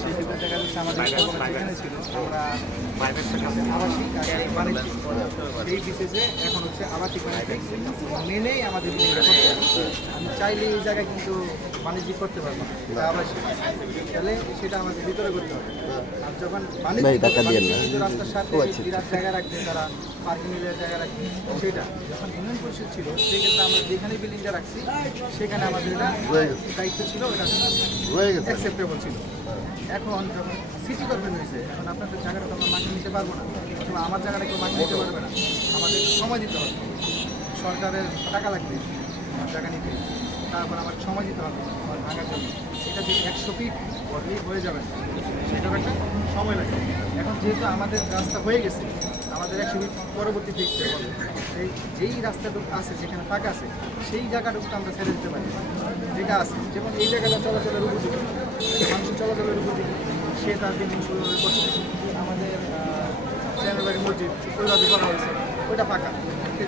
সেক্ষেত্রে দেখা যাচ্ছে আমাদের যেখানে ছিল আমরা আবাসিক বাণিজ্যিক সেই বিশেষে এখন হচ্ছে আবাসিক বাণিজ্যিক মেনেই আমাদের আমি চাইলে এই জায়গায় কিন্তু বাণিজ্যিক করতে পারবো না আবাসিক, তাহলে সেটা আমাদের ভিতরে করতে হবে। আর যখন বাণিজ্যিক রাস্তার সাথে বিরাট জায়গা রাখবে তারা, পার্কিং এর জায়গা রাখবে, সেটা যখন ইউনিয়ন পরিষদ ছিল সেক্ষেত্রে আমরা যেখানে বিল্ডিংটা রাখছি সেখানে আমাদের এটা দায়িত্ব ছিল, এটা অ্যাকসেপ্টেবল ছিল। এখন যখন সিটি কর্পোরেশন হয়েছে, এখন আপনাদের জায়গাটা তো আমরা মাঠে নিতে পারবো না, অথবা আমার জায়গাটা কেউ মাঠে নিতে পারবে না, আমাদের সময় দিতে হবে। সরকারের টাকা লাগবে আমার জায়গা নিতে, তারপর আমার সময় দিতে হবে আমার ভাঙার জন্য। এটা যে 100 ফিট বদলেই হয়ে যাবে সেটাও একটা সময় লাগবে। এখন যেহেতু আমাদের রাস্তা হয়ে গেছে, আমাদের 100 ফিট পরবর্তী দিকতে হবে যেই রাস্তাটুকু আছে যেখানে ফাঁকা আছে সেই জায়গাটুকু আমরা ছেড়ে দিতে পারি, যেটা আছে যেমন এই জায়গাটা চলাচলের উপযোগী, মানুষের চলাচলের উপযোগী, সে তার দিন শুরুভাবে করছে। আমাদের চ্যানেলবাড়ি মসজিদ ওইভাবে করা হয়েছে, ওইটা ফাঁকা,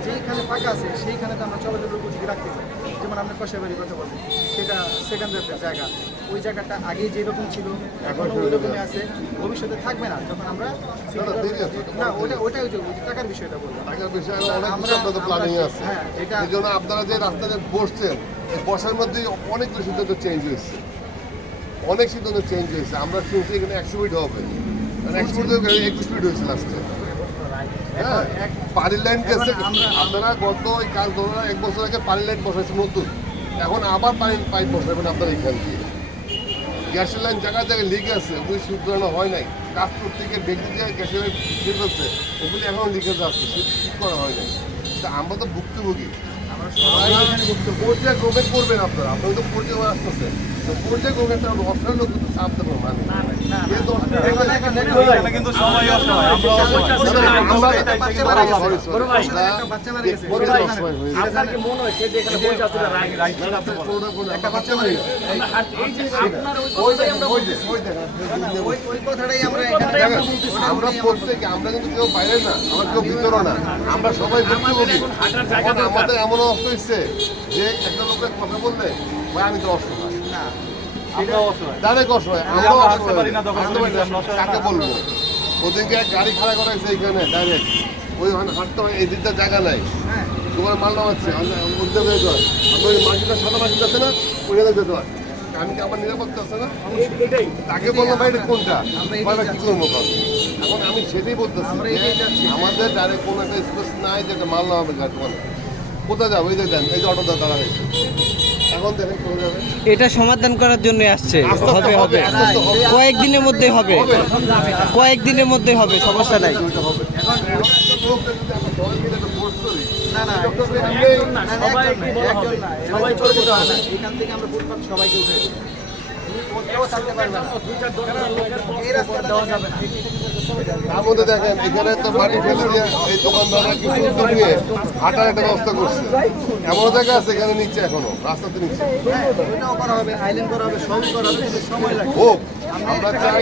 যেইখানে ফাঁকা আছে সেইখানে তো আমরা চলাচলের উপযোগী রাখতে পারি। যেমন আমরা কষাইবাড়ির কথা বলি, সেটা সেকেন্ডারি জায়গা, ওই জায়গাটা আগে যেরকম ছিল এখনও ওই রকমই আছে, ভবিষ্যতে থাকবে না। যখন আমরা না ওটাই টাকার বিষয়টা বলবো, টাকার বিষয়ে অনেক প্ল্যানিং আছে। হ্যাঁ, এটা এই জন্য আপনারা যে রাস্তাতে বসছেন, বসার মধ্যে অনেক সিদ্ধান্ত চেঞ্জ হয়েছে, অনেক সিদ্ধান্ত চেঞ্জ হয়েছে। আমরা শুনছি এখানে 100 ফিট হবে, 100 ফিট 21 ফিট হয়েছে লাস্টে। হ্যাঁ, পানি লাইন গেছে, আপনারা গত ওই কাজ ধরুন 1 বছর আগে পানি লাইন বসাইছে নতুন, এখন আবার পাইপ বসাবেন আপনারা এখান দিয়ে। গ্যাসের লাইন জায়গায় জায়গায় লিক আছে, ওগুলি শুধরানো হয় নাই। কাজ করতে গিয়ে বেশি জায়গায় গ্যাসের লাইন লিক হচ্ছে, ওগুলি এখনও লিকেজ আছে, ঠিক করা হয় নাই। তা আমরা তো ভুক্তভোগী, পর্যায়ে গভর্নমেন্ট করবেন আপনারা, আপনারা তো পর্যায়ে আসতেছেন, তো পর্যায়ে গভর্নমেন্ট অপশন কিন্তু চাপ দেবো মানে আমরা প্রত্যেকে, আমরা কিন্তু কেউ বাইরে না, আমরা কেউ ভিতরে না, আমরা সবাই ভুক্তভোগী। আমাদের এমন অবস্থা হচ্ছে যে একটা লোকের কথা বললে ভাই আমি তো অসহায়, ডাইরেক্ট অসহায়, কাকে বলবো? ওদিনকে এক গাড়ি খাড়া করা হয়েছে এইখানে ডাইরেক্ট, ওইখানে হাঁটতে হয়, এই দিকটা জায়গা নাই, তোমার মাল নামাচ্ছে উদ্যোগ হয়ে যায়, আমরা ওই মাটিটা সাদা মাটিটা আছে না ওইখানে যেতে হয়। আমি কি আমার নিরাপত্তা আছে না? তাকে বললাম ভাই এটা কোনটা, কি করবো? এখন আমি সেটাই বলতেছি, আমাদের ডাইরেক্ট কোনো একটা স্পেস নাই যে একটা মাল নামাবে গাড়ি, কোথায় যাবো? এই যে দেন, এই যে অটোটা দাঁড়া হয়েছে, এখন দেখেন কোথায় যাবে। এটা সমাধান করার জন্য আসছে, হবে হবে কয়েকদিনের মধ্যে হবে, কয়েকদিনের মধ্যে হবে, সমস্যা নাই। সবাইকে উঠে তার মধ্যে দেখেন এখানে তো মাটি ফেলে দিয়ে এই দোকানদাররা কিছু উদ্যোগ নিয়ে হাঁটার একটা ব্যবস্থা করছে। এমন জায়গা আছে এখানে নিচ্ছে, এখনো রাস্তাতে নিচ্ছে হোক, আমরা চাই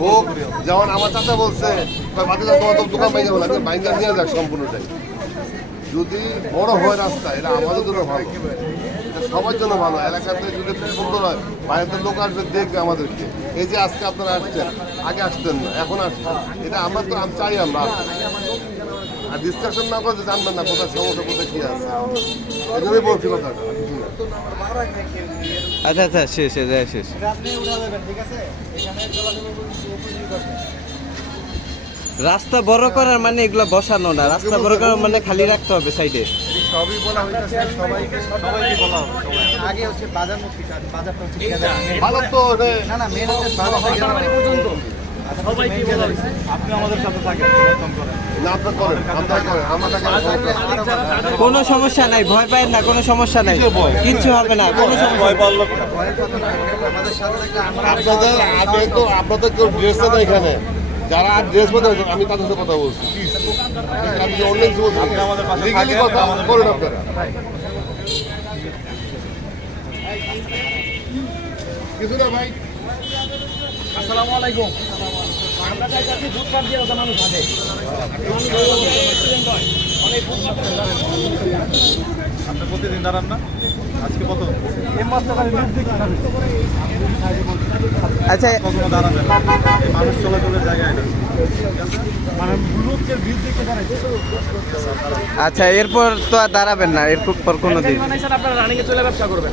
হোক। যেমন আমার চাচা বলছে তোমার তো দোকান বাইরে লাগবে, বাইঙ্গার নিয়ে যাক সম্পূর্ণটাই। যদি বড় হয় রাস্তা, এটা আমাদের জন্য ভালো, এটা সবার জন্য ভালো। এলাকাতে যদি সুন্দর হয়, বাইরের লোক আসবে দেখবে আমাদেরকে। এই যে আজকে আপনারা আসছেন, আগে আসতেন না, এখন আসছেন, এটা আমরা তো চাই আমরা আর ডিসকাশন না করে জানবেন না কোথায় সমস্যা, কোথায় কী আছে। এই জন্যই বলছি কথাটা। আচ্ছা আচ্ছা, শেষ শেষ। রাস্তা বড় করার মানে এগুলো বসানো না, রাস্তা বড় করার মানে খালি রাখতে হবে সাইডে। সবই বলা হয়েছে, সবাইকে বলা হবে। আগে হচ্ছে বাজারমুখী কাজ, বাজারটা হচ্ছে ভালো তো না না, মেন হচ্ছে বাজার পর্যন্ত সবাইকে বলা হয়েছে আপনি আমাদের সাথে থাকেন, সমর্থন করেন না, আপনারা করেন, আপনারা করেন, আমাদের কোনো সমস্যা নাই, ভয় পায় না, কোনো সমস্যা নাই, কিচ্ছু হবে না, কোনো ভয় পারলো না। আমাদের সাথে থাকলে আপনাদের আগে তো আপনাদের কেউ ড্রেস না এখানে, যারা ড্রেস পরে আমি তাদের সাথে কথা বলছি, আমি অন্য কিছু বলছি, লিগালি কথা করেন আপনারা। কিছু না ভাই। আসসালামু আলাইকুম। আমরা চাইছি ফুটপাত দিয়ে ওটা মানুষ হাঁটে, অনেক ফুটপাত আপনি প্রতিদিন দাঁড়ান না? আজকে কত? এই মাছটা খালি নিচ দিকে খাবে। আচ্ছা কখনো দাঁড়াবেন না। এই মানুষ চলাচলের জায়গায় না। ঠিক আছে? মানে লোকের ভিড় দেখে দাঁড়াইছে। আচ্ছা এরপর তো আর দাঁড়াবেন না এরপর কোনোদিন বানাইছেন আপনারা রানিংয়ে চলে ব্যবসা করবেন।